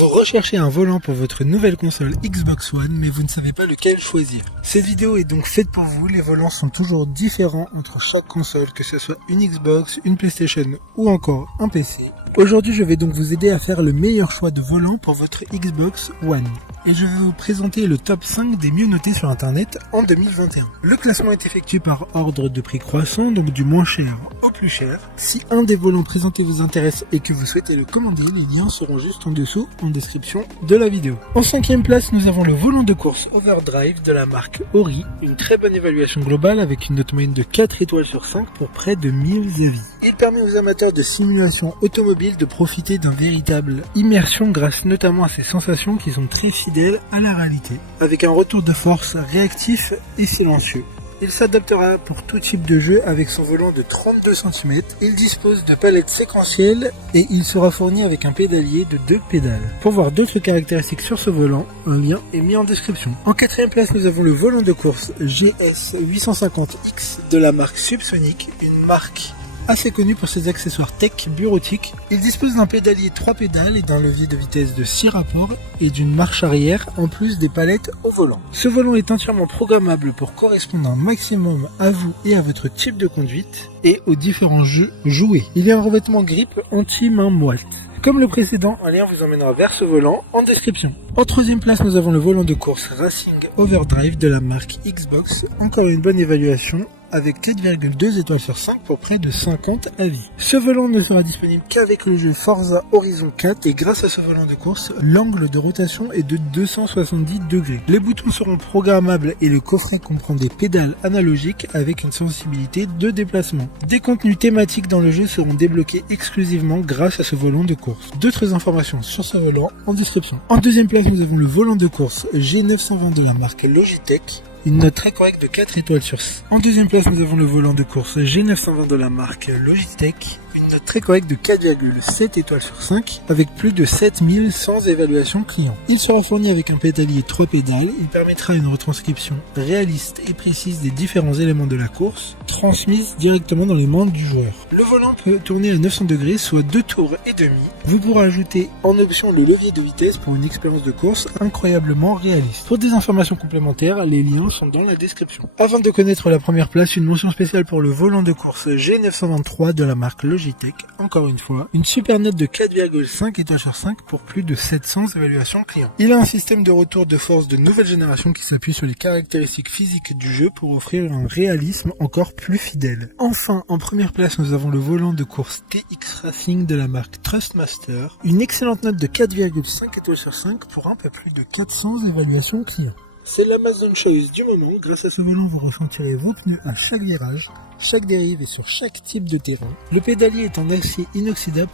Vous recherchez un volant pour votre nouvelle console Xbox One, mais vous ne savez pas lequel choisir. Cette vidéo est donc faite pour vous. Les volants sont toujours différents entre chaque console, que ce soit une Xbox, une PlayStation ou encore un PC. Aujourd'hui, je vais donc vous aider à faire le meilleur choix de volant pour votre Xbox One. Et je vais vous présenter le top 5 des mieux notés sur internet en 2021. Le classement est effectué par ordre de prix croissant, donc du moins cher au plus cher. Si un des volants présentés vous intéresse et que vous souhaitez le commander, les liens seront juste en dessous en description de la vidéo. En 5e place, nous avons le volant de course Overdrive de la marque Ori. Une très bonne évaluation globale avec une note moyenne de 4 étoiles sur 5 pour près de 1000 avis. Il permet aux amateurs de simulation automobile de profiter d'un véritable immersion grâce notamment à ses sensations qui sont très fidèles à la réalité, avec un retour de force réactif et silencieux. Il s'adaptera pour tout type de jeu avec son volant de 32 cm. Il dispose de palettes séquentielles et il sera fourni avec un pédalier de 2 pédales. Pour voir d'autres caractéristiques sur ce volant, un lien est mis en description. En 4e place, nous avons le volant de course GS850X de la marque Subsonic, une marque assez connu pour ses accessoires tech bureautiques. Il dispose d'un pédalier 3 pédales et d'un levier de vitesse de 6 rapports et d'une marche arrière en plus des palettes au volant. Ce volant est entièrement programmable pour correspondre un maximum à vous et à votre type de conduite et aux différents jeux joués. Il y a un revêtement grip anti-main moite. Comme le précédent, un lien vous emmènera vers ce volant en description. En 3e place, nous avons le volant de course Racing Overdrive de la marque Xbox. Encore une bonne évaluation avec 4,2 étoiles sur 5 pour près de 50 avis. Ce volant ne sera disponible qu'avec le jeu Forza Horizon 4 et grâce à ce volant de course, l'angle de rotation est de 270 degrés. Les boutons seront programmables et le coffret comprend des pédales analogiques avec une sensibilité de déplacement. Des contenus thématiques dans le jeu seront débloqués exclusivement grâce à ce volant de course. D'autres informations sur ce volant en description. En 2e place, nous avons le volant de course G920 de la marque Logitech. Une note très correcte de 4 étoiles sur 5. En 2e place, nous avons le volant de course G920 de la marque Logitech. Une note très correcte de 4,7 étoiles sur 5 avec plus de 7100 évaluations clients. Il sera fourni avec un pédalier 3 pédales. Il permettra une retranscription réaliste et précise des différents éléments de la course, transmise directement dans les mains du joueur. Le volant peut tourner à 900 degrés, soit 2 tours et demi. Vous pourrez ajouter en option le levier de vitesse pour une expérience de course incroyablement réaliste. Pour des informations complémentaires, les liens sont dans la description. Avant de connaître la première place, une mention spéciale pour le volant de course G923 de la marque Logitech. Encore une fois, une super note de 4,5 étoiles sur 5 pour plus de 700 évaluations clients. Il a un système de retour de force de nouvelle génération qui s'appuie sur les caractéristiques physiques du jeu pour offrir un réalisme encore plus fidèle. Enfin, en première place, nous avons le volant de course TX Racing de la marque Trustmaster. Une excellente note de 4,5 étoiles sur 5 pour un peu plus de 400 évaluations clients. C'est l'Amazon Choice du moment. Grâce à ce volant, vous ressentirez vos pneus à chaque virage, chaque dérive et sur chaque type de terrain. Le pédalier est en acier inoxydable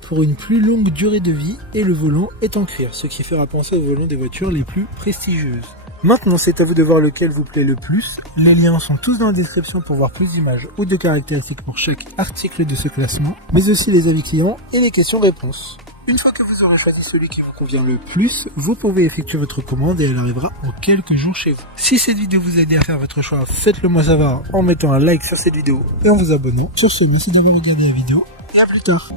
pour une plus longue durée de vie et le volant est en cuir, ce qui fera penser au volant des voitures les plus prestigieuses. Maintenant, c'est à vous de voir lequel vous plaît le plus. Les liens sont tous dans la description pour voir plus d'images ou de caractéristiques pour chaque article de ce classement, mais aussi les avis clients et les questions-réponses. Une fois que vous aurez choisi celui qui vous convient le plus, vous pouvez effectuer votre commande et elle arrivera en quelques jours chez vous. Si cette vidéo vous a aidé à faire votre choix, faites-le moi savoir en mettant un like sur cette vidéo et en vous abonnant. Sur ce, merci d'avoir regardé la vidéo et à plus tard.